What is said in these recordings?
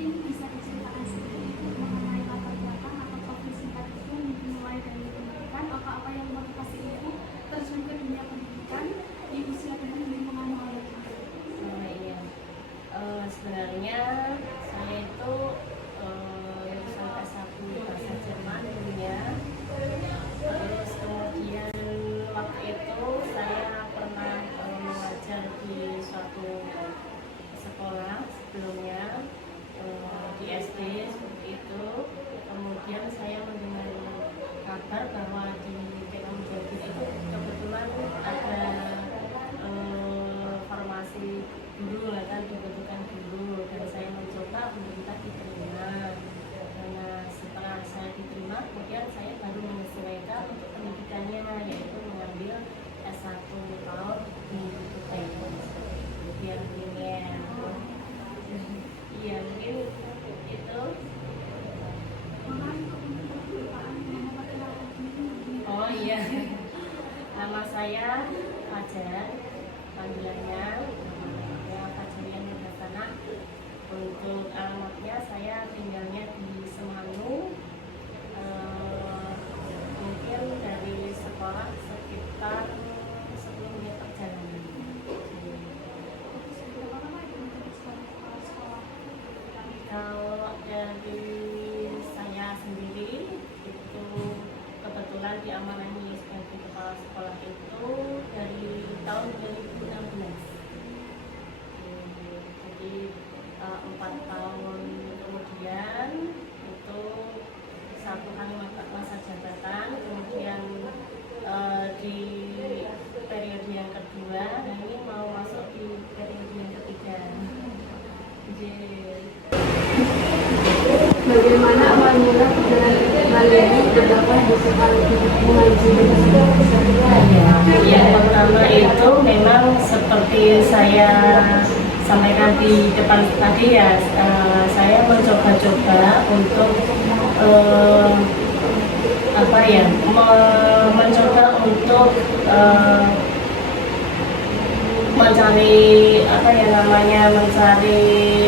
mungkin bisa diceritakan sedikit mengenai latar belakang atau profil singkat itu, mulai dari pendidikan, apa yang memotivasi ibu terjun ke dunia pendidikan di usia dan lingkungan Muhammad. Iya. Sebenarnya saya itu lulusan S1 bahasa Jerman dulunya. Terus kemudian waktu itu saya pernah mengajar di suatu sekolah sebelumnya, di SD seperti itu. Kemudian saya mendengar kabar bahwa di TK Mujahidin itu kebetulan ada formasi guru, kan dibutuhkan guru, dan saya mencoba untuk kita diterima. Karena setelah saya diterima, kemudian saya baru menyesuaikan untuk pendidikannya, yaitu mengambil S1 tahun di UTB. Kemudian iya, mungkin itu. Oh iya, nama saya Fajar, panggilannya namanya Fajarian Nurhasana. Untuk alamatnya saya tinggalnya di Semanu. Mungkin dari sekolah sekitar 10 menit perjalanan. Kalau dari saya sendiri itu kebetulan diamanahi sebagai kepala sekolah itu dari tahun 2016. Jadi 4 tahun kemudian itu satu kali masa jabatan, kemudian di periode yang kedua, dan ini mau masuk di periode yang ketiga. Bagaimana awal mula perjalanan kalian berdakwah di sekolah mengaji? Yang pertama itu memang seperti saya sampaikan di depan tadi ya, saya mencoba-coba untuk mencoba untuk mencari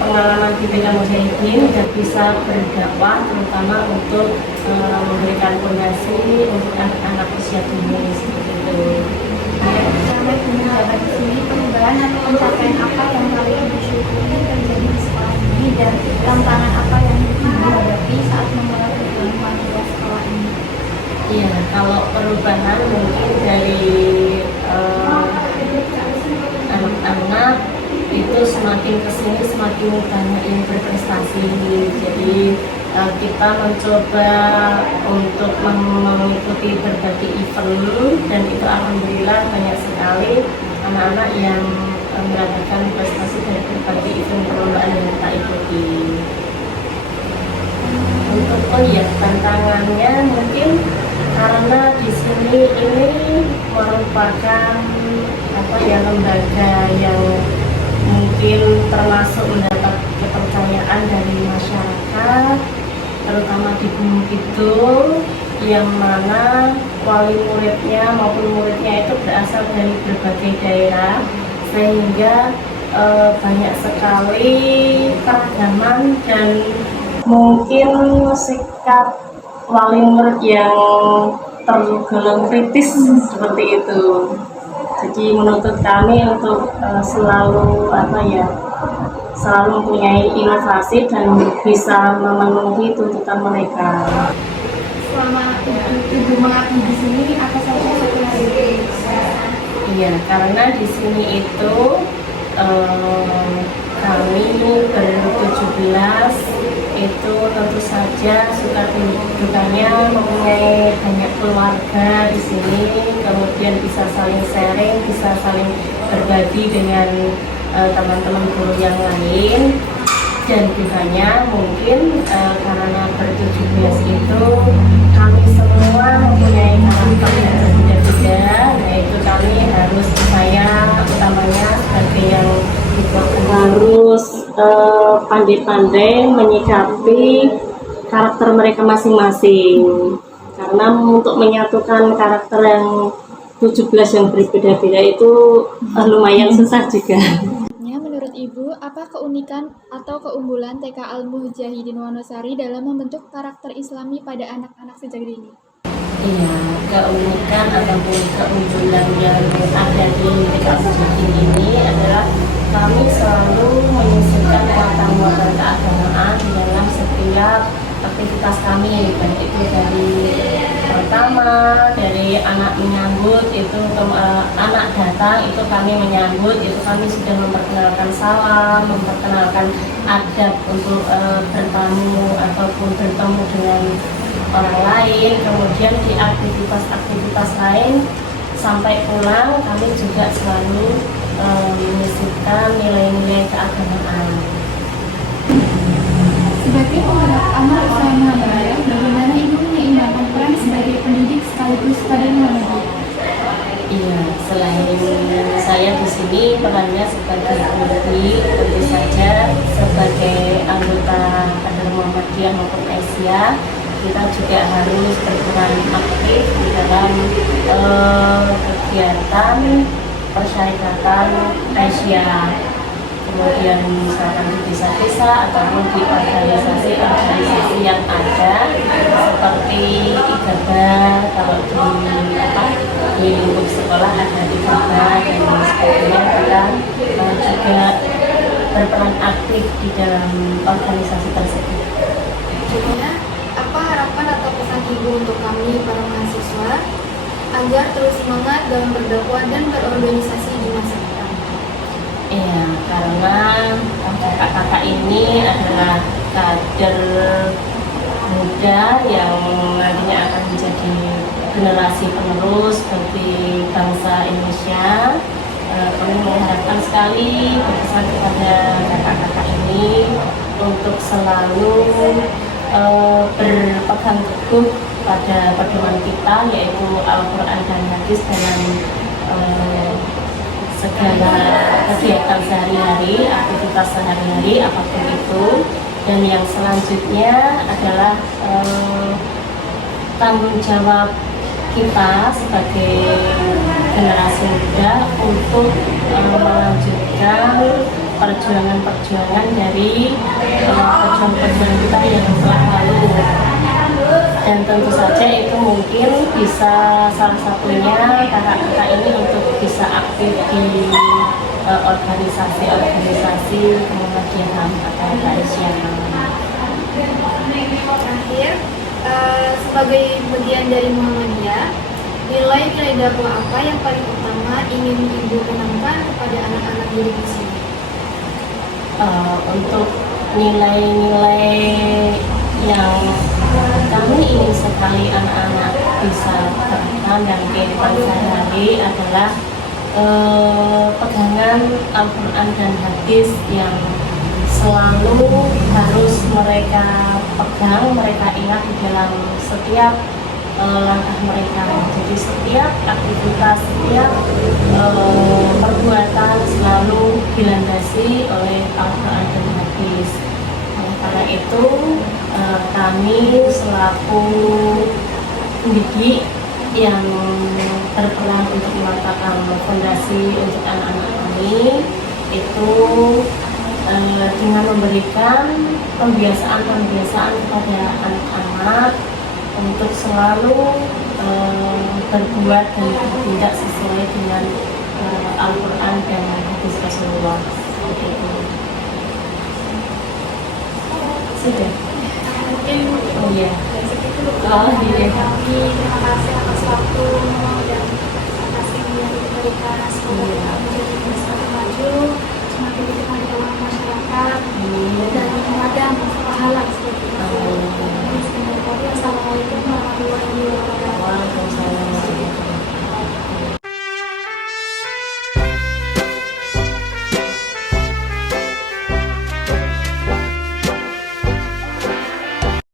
pengalaman di TK Mujahidin dan bisa berdakwah, terutama untuk memberikan fondasi untuk anak-anak usia dini seperti itu. Sampai menjabat di sini, perubahan atau pencapaian apa yang kalian bersyukuri terjadi di sekolah ini, dan tantangan apa yang dihadapi saat memulai perjuangan di sekolah ini? Iya, kalau perubahan mungkin dari anak-anak itu semakin kesini semakin banyak yang berprestasi. Jadi kita mencoba untuk mengikuti berbagai event, dan itu alhamdulillah banyak sekali anak-anak yang mendapatkan prestasi dari berbagai event perlombaan yang kita ikuti. Untuk tantangannya mungkin karena di sini ini merupakan lembaga yang mungkin termasuk mendapat kepercayaan dari masyarakat, terutama di Gunung Kidul, yang mana wali muridnya maupun muridnya itu berasal dari berbagai daerah, sehingga banyak sekali keragaman dan mungkin sikap wali murid yang tergolong kritis seperti itu. Jadi menuntut kami untuk selalu mempunyai inovasi dan bisa memenuhi tuntutan mereka. Selama ibu mengabdi di sini, apa saja yang Iya, karena di sini itu kami ber-17 itu tentu saja suka dukanya mempunyai banyak keluarga di sini, kemudian bisa saling sharing, bisa saling berbagi dengan teman-teman guru yang lain. Dan dukanya mungkin karena ber-17 itu kami semua mempunyai karakter yang berbeda-beda, yaitu kami harus utamanya sebagai yang harus pandai-pandai menyikapi karakter mereka masing-masing, karena untuk menyatukan karakter yang 17 yang berbeda-beda itu lumayan susah juga. Menurut Ibu, apa keunikan atau keunggulan TK Al-Mujahidin Wonosari dalam membentuk karakter Islami pada anak-anak sejak dini? Iya, keunikan ataupun keunggulan yang ada di TK Mujahidin ini adalah kami selalu menyisipkan muatan-muatan keagamaan di dalam setiap aktivitas kami, baik itu dari pertama dari anak menyambut itu anak datang itu kami menyambut itu kami sudah memperkenalkan salam, memperkenalkan adab untuk bertamu ataupun bertemu dengan orang lain. Kemudian di aktivitas-aktivitas lain sampai pulang kami juga selalu menyisipkan nilai-nilai keagamaan. Sebagai penggerak amal usaha Muhammadiyah, bagaimana Ibu menyeimbangkan peran sebagai pendidik sekaligus pada Muhammadiyah? Iya, selain saya di sini perannya sebagai pendidik, tentu saja sebagai anggota kader Muhammadiyah maupun Aisyah, kita juga harus berperan aktif di dalam kegiatan persyarikatan Aisyah. Kemudian misalkan di desa-desa ataupun di organisasi-organisasi yang ada seperti IGABA, kalau di lingkup sekolah ada IGABA dan sebagainya, kita juga berperan aktif di dalam organisasi tersebut. Selanjutnya, apa harapan atau pesan Ibu untuk kami para mahasiswa agar terus semangat dalam berdakwah dan berorganisasi di masa depan? Iya, karena kakak-kakak ini adalah kader muda yang nantinya akan menjadi generasi penerus bagi bangsa Indonesia. Kami mengharapkan sekali berpesan kepada kakak-kakak ini untuk selalu berpegang teguh pada pedoman kita, yaitu Al-Quran dan Hadis dalam segala kegiatan sehari-hari, aktivitas sehari-hari apapun itu. Dan yang selanjutnya adalah tanggung jawab kita sebagai generasi muda untuk melanjutkan perjuangan-perjuangan dari perjuangan kita yang telah lalu. Dan tentu saja itu mungkin bisa salah satunya kakak-kakak ini untuk bisa aktif di organisasi-organisasi Muhammadiyah atau Aisyah. Terakhir, sebagai bagian dari Muhammadiyah, nilai-nilai dakwah apa yang paling utama ingin Ibu tanamkan kepada anak-anak didik di sini? Untuk nilai-nilai yang kami ingin sekali anak-anak bisa terapkan dan kehidupan sehari-hari adalah pegangan Al-Quran dan Hadis yang selalu harus mereka pegang, mereka ingat di dalam setiap langkah mereka. Jadi setiap aktivitas, setiap perbuatan selalu dilandasi oleh Al-Quran dan Hadis. Karena itu kami selaku pendidik yang berperan untuk meletakkan fondasi untuk anak-anak kami itu dengan memberikan pembiasaan kepada anak-anak untuk selalu berbuat dan bertindak sesuai dengan Al-Quran dan Hadis Rasulullah. Seperti itu. Sudah. Mungkin Oh iya. segitu Oh iya. kami. Terima kasih atas waktu dan atas ilmu yang diberikan. Semoga kita menjadi semakin maju, semakin dikenal di kalangan masyarakat dan ada pahala seperti itu.